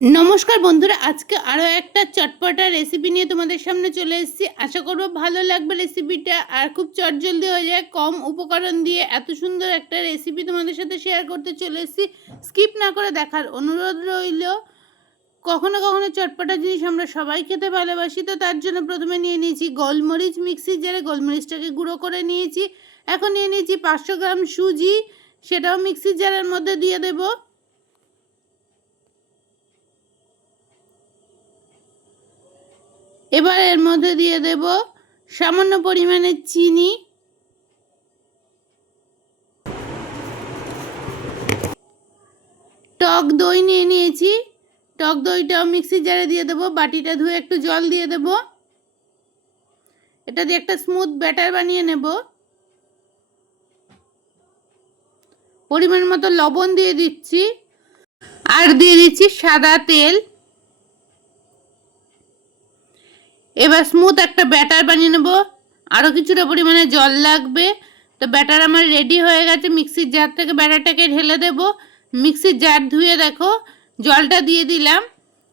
নমস্কার বন্ধুরা, আজকে আরও একটা চটপটা রেসিপি নিয়ে তোমাদের সামনে চলে এসেছি। আশা করব ভালো লাগবে রেসিপিটা আর খুব চটজলদি হয়ে যায়, কম উপকরণ দিয়ে এত সুন্দর একটা রেসিপি তোমাদের সাথে শেয়ার করতে চলে এসেছি। স্কিপ না করে দেখার অনুরোধ রইল, কখনো কখনো চটপটা জিনিস আমরা সবাই খেতে ভালোবাসি, তো তার জন্য প্রথমে নিয়ে নিয়েছি গোলমরিচ মিক্সির জারে গোলমরিচটাকে গুঁড়ো করে নিয়েছি। এখন নিয়ে নিয়েছি পাঁচশো গ্রাম সুজি, সেটাও মিক্সির জারের মধ্যে দিয়ে দেবো। এবার এর মধ্যে দিয়ে দেব সামান্য পরিমাণে চিনি। টক দই নিয়ে নিয়েছি। টক দইটাও মিক্সি জারে দিয়ে দেবো, বাটিটা ধুয়ে একটু জল দিয়ে দেব। এটা দিয়ে একটা স্মুথ ব্যাটার বানিয়ে নেব। পরিমাণ মতো লবণ দিয়ে দিচ্ছি। আর দিয়ে দিচ্ছি সাদা তেল। এবার স্মুথ একটা ব্যাটার বানিয়ে নেব। আরও কিছুটা পরিমাণে জল লাগবে। তো ব্যাটার আমার রেডি হয়ে গেছে। মিক্সির জার থেকে ব্যাটারটাকে ঢেলে দেব। মিক্সির জার ধুয়ে দেখো, জলটা দিয়ে দিলাম।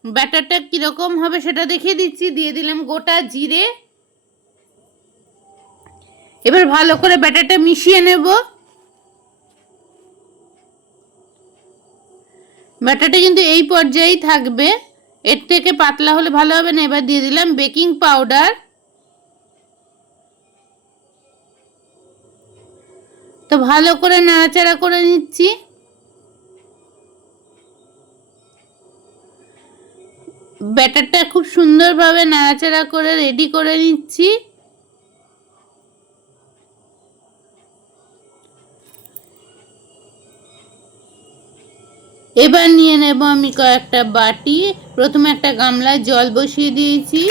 ব্যাটারটা কীরকম হবে সেটা দেখিয়ে দিচ্ছি। দিয়ে দিলাম গোটা জিরে। এবার ভালো করে ব্যাটারটা মিশিয়ে নেব। ব্যাটারটা কিন্তু এই পর্যায়েই থাকবে। এর থেকে পাতলা হলে ভালো হবে না, এবার দিয়ে দিলাম বেকিং পাউডার। তো ভালো করে নাড়াচাড়া করে নিচ্ছি। ব্যাটারটা খুব সুন্দরভাবে নাড়াচাড়া করে রেডি করে নিচ্ছি। এবার নিয়ে নেব আমি কয়েকটা বাটি। প্রথমে একটা গামলায় জল বসিয়ে দিয়েছি।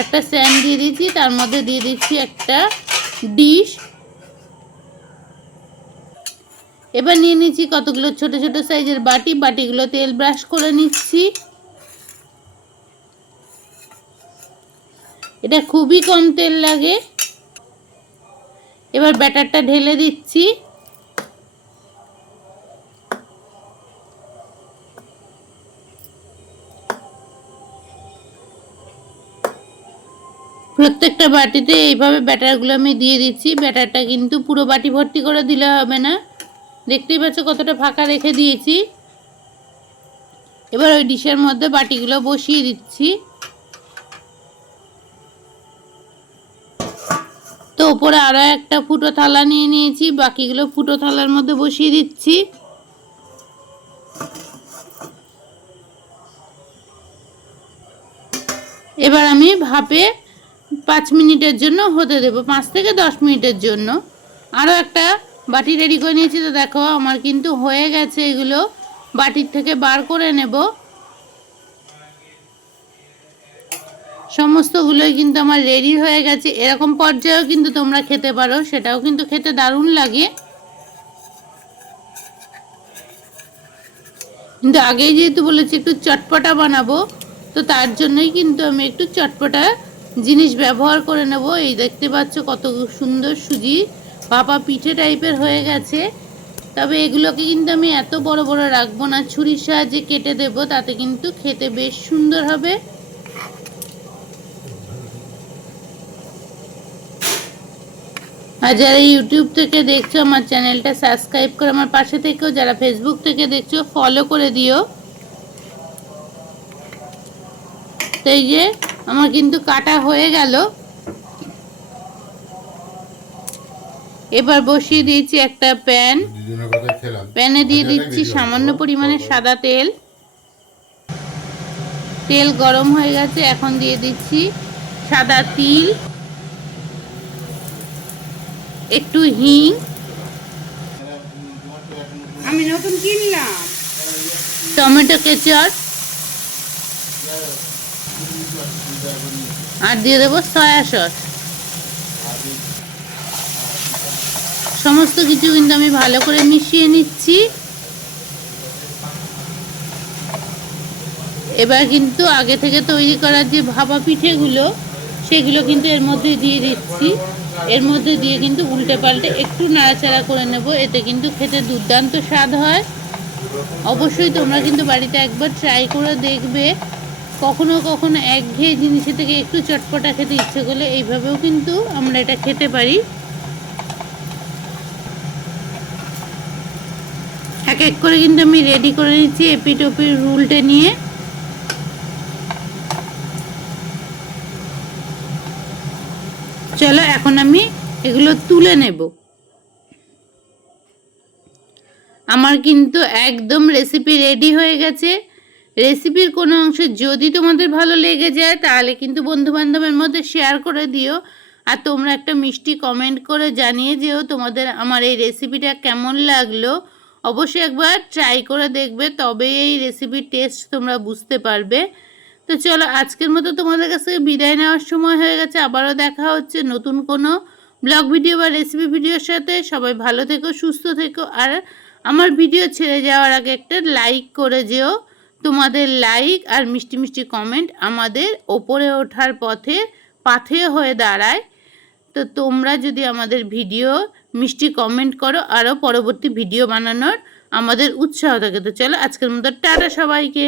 একটা স্যান্ড দিয়ে দিয়েছি, তার মধ্যে দিয়ে দিচ্ছি একটা ডিশ। এবার নিয়ে নিচ্ছি কতগুলো ছোট ছোট সাইজের বাটি। বাটিগুলো তেল ব্রাশ করে নিচ্ছি। এটা খুবই কম তেল লাগে। এবার ব্যাটারটা ঢেলে দিচ্ছি। প্রত্যেকটা বাটিতে এইভাবে ব্যাটারগুলো আমি দিয়ে দিচ্ছি। ব্যাটারটা কিন্তু পুরো বাটি ভর্তি করে দিলে হবে না। দেখতেই পাচ্ছ কতটা ফাঁকা রেখে দিয়েছি। এবার ওই ডিশের মধ্যে বাটিগুলো বসিয়ে দিচ্ছি। তো ওপরে আরও একটা ফুটো থালা নিয়ে নিয়েছি, বাকিগুলো ফুটো থালার মধ্যে বসিয়ে দিচ্ছি। এবার আমি ভাপে পাঁচ মিনিটের জন্য হতে দেবো, পাঁচ থেকে দশ মিনিটের জন্য। আরও একটা বাটি রেডি করে নিয়েছি, তো দেখো আমার কিন্তু হয়ে গেছে এগুলো। বাটির থেকে বার করে নেব। সমস্তগুলোই কিন্তু আমার রেডি হয়ে গেছে। এরকম পর্যায়েও কিন্তু তোমরা খেতে পারো, সেটাও কিন্তু খেতে দারুণ লাগে। কিন্তু আগেই যেহেতু বলেছি একটু চটপটা বানাবো, তো তার জন্যই কিন্তু আমি একটু চটপটা জিনিস ব্যবহার করে নেব। এই দেখতে পাচ্ছ কত সুন্দর সুজি। পাপা পিঠে টাইপের হয়ে গেছে। তবে এগুলোকে কিন্তু আমি এত বড় বড় রাখব না। ছুরির সাহায্যে কেটে দেব, তাতে কিন্তু খেতে বেশ সুন্দর হবে। আর যারা ইউটিউব থেকে দেখছ, আমার চ্যানেলটা সাবস্ক্রাইব করে আমার পাশে থেকেও, যারা ফেসবুক থেকে দেখছ ফলো করে দিও। তো এই যে আমার কিন্তু কাটা হয়ে গেল। এবার বসিয়ে দিয়েছি একটা প্যান। প্যানে দিয়ে দিচ্ছি সামান্য পরিমাণে সাদা তেল। তেল গরম হয়ে গেছে এখন দিয়ে দিচ্ছি সাদা তিল। একটু হিং। আমি নতুন কিনলাম। টমেটো কেচার আর দিয়ে দেবো সয়া সস সমস্ত কিছু কিন্তু আমি ভালো করে মিশিয়ে নিচ্ছি। এবার কিন্তু আগে থেকে তৈরি করা যে ভাপা পিঠেগুলো, সেগুলো কিন্তু এর মধ্যে দিয়ে দিচ্ছি। এর মধ্যে দিয়ে কিন্তু উল্টে পাল্টে একটু নাড়াচাড়া করে নেব, এতে কিন্তু খেতে দুর্দান্ত স্বাদ হয়। অবশ্যই তোমরা কিন্তু বাড়িতে একবার ট্রাই করে দেখবে। কখনো কখনো একঘেয়ে জিনিসের থেকে একটু চটপটা খেতে ইচ্ছে করলে এইভাবেও কিন্তু আমরা এটা খেতে পারি। এক এক করে কিন্তু আমি রেডি করে নিচ্ছি এপি টপির রুলটে নিয়ে। চলো এখন আমি এগুলো তুলে নেব। আমার কিন্তু একদম রেসিপি রেডি হয়ে গেছে। রেসিপির কোনো অংশ যদি তোমাদের ভালো লেগে যায়, তাহলে কিন্তু বন্ধু বান্ধবের মধ্যে শেয়ার করে দিও। আর তোমরা একটা মিষ্টি কমেন্ট করে জানিয়ে যেও তোমাদের আমার এই রেসিপিটা কেমন লাগল। অবশ্যই একবার ট্রাই করে দেখবে তবেই এই রেসিপির টেস্ট তোমরা বুঝতে পারবে। তো চলো, আজকের মতো তোমাদের কাছে বিদায় নেওয়ার সময় হয়ে গেছে। আবারও দেখা হচ্ছে নতুন কোনো ব্লগ ভিডিও বা রেসিপি ভিডিওর সাথে। সবাই ভালো থেকো, সুস্থ থেকো। আর আমার ভিডিও ছেড়ে যাওয়ার আগে একটা লাইক করে যেও। তোমাদের লাইক আর মিষ্টি মিষ্টি কমেন্ট আমাদের ওপরে ওঠার পথে পাথে হয়ে দাঁড়ায়। তো তোমরা যদি আমাদের ভিডিও মিষ্টি কমেন্ট করো আরও পরবর্তী ভিডিও বানানোর আমাদের উৎসাহ থাকে। তো চলো আজকের মতো টাটা সবাইকে।